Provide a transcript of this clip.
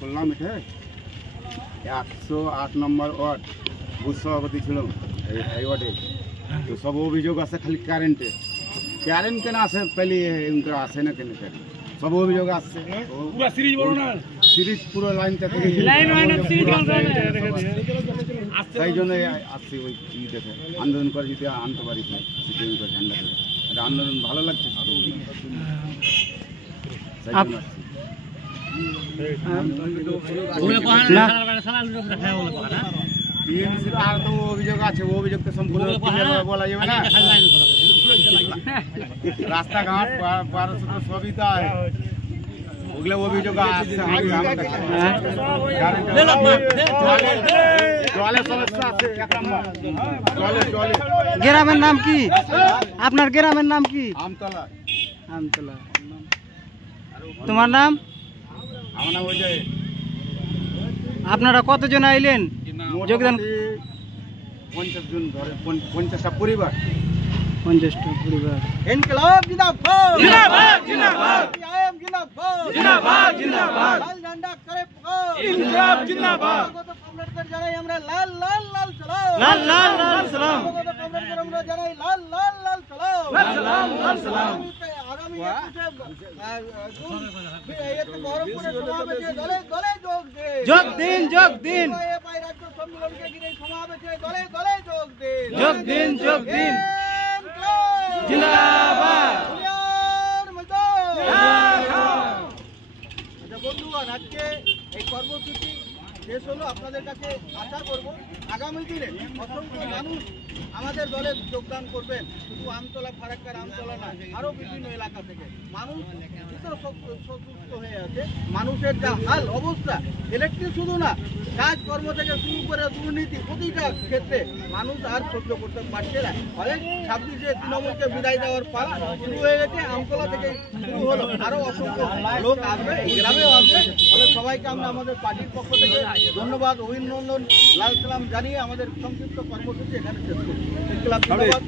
করলাম এটা 108 নম্বর word booth সভাপতি ছিল এই ওয়ার্ডে। তো সব অভিযোগ আছে খালি কারেন্টে। কারেন্ট কেন আসে পেলে উনকা আসে না কেন কারেন্ট সব অভিযোগ আসছে পুরো সিরিজ বলো না সিরিজ পুরো লাইনটা থেকে তাই জন্য আসছে ওই কি দেখে আন্দোলন করে যদি আনতে পারি সিটিং করে ঠান্ডা করে এটা আন্দোলন ভালো লাগছে টিএমসির আর তো অভিযোগ আছে অভিযোগ তো সম্পূর্ণ বলা যাবে না রাস্তাঘাট পারস্য সবই তো ওগুলো অভিযোগ আসছে জলের সমস্যা আছে এক নম্বর জলে গ্রামের নাম কি আপনার গ্রামের নাম কি আমতলা আমতলা তোমার নাম আমার নাম ওই যে আপনারা কতজন আইলেন যোগদান 50 জন ধরে 50টা পরিবার 50টা পরিবার ইনকলাব জিন্দাবাদ জিন্দাবাদ জিন্দাবাদ আইএম জিন্দাবাদ জিন্দাবাদ জিন্দাবাদ লাল ঝান্ডা করে পুকার ইনকলাব জিন্দাবাদ স্বাগত কমরেডদের জানাই আমরা লাল লাল লাল সালাম লাল লাল লাল সালাম স্বাগত কমরেডদের আমরা জানাই লাল লাল লাল সালাম লাল সালাম লাল সালাম আগামী বহরমপুরের সমাবেশে দলে দলে যোগ দিন যোগ দিন এফআই রাজ্য সম্মেলনকে ঘিরে সমাবেশে দলে দলে যোগ দিন যোগ দিন জিন্দাবাদ বন্ধুগণ আজকে এই কর্মসূচি শেষ হলো আপনাদের কাছে আশা করব আগামী দিনে অসংখ্য মানুষ আমাদের দলে যোগদান করবেন শুধু আমতলা ফারাক্কার আমতলা না আরও বিভিন্ন এলাকা থেকে মানুষ সুস্থ হয়ে আছে মানুষের যা হাল অবস্থা ইলেকট্রিক শুধু না কাজকর্ম থেকে শুরু করে দুর্নীতি প্রতিটা ক্ষেত্রে মানুষ আর সহ্য করতে পারছে না ফলে 26-এ তৃণমূলকে বিদায় দেওয়ার পালা শুরু হয়ে গেছে আমতলা থেকে শুরু হলো আরও অসংখ্য লোক আসবে এই গ্রামেও আসবে ফলে সবাইকে আমরা আমাদের পার্টির পক্ষ থেকে ধন্যবাদ অভিনন্দন লাল সালাম জানিয়ে আমাদের সংক্ষিপ্ত কর্মসূচি এখানে শেষ করছি। ধন্যবাদ।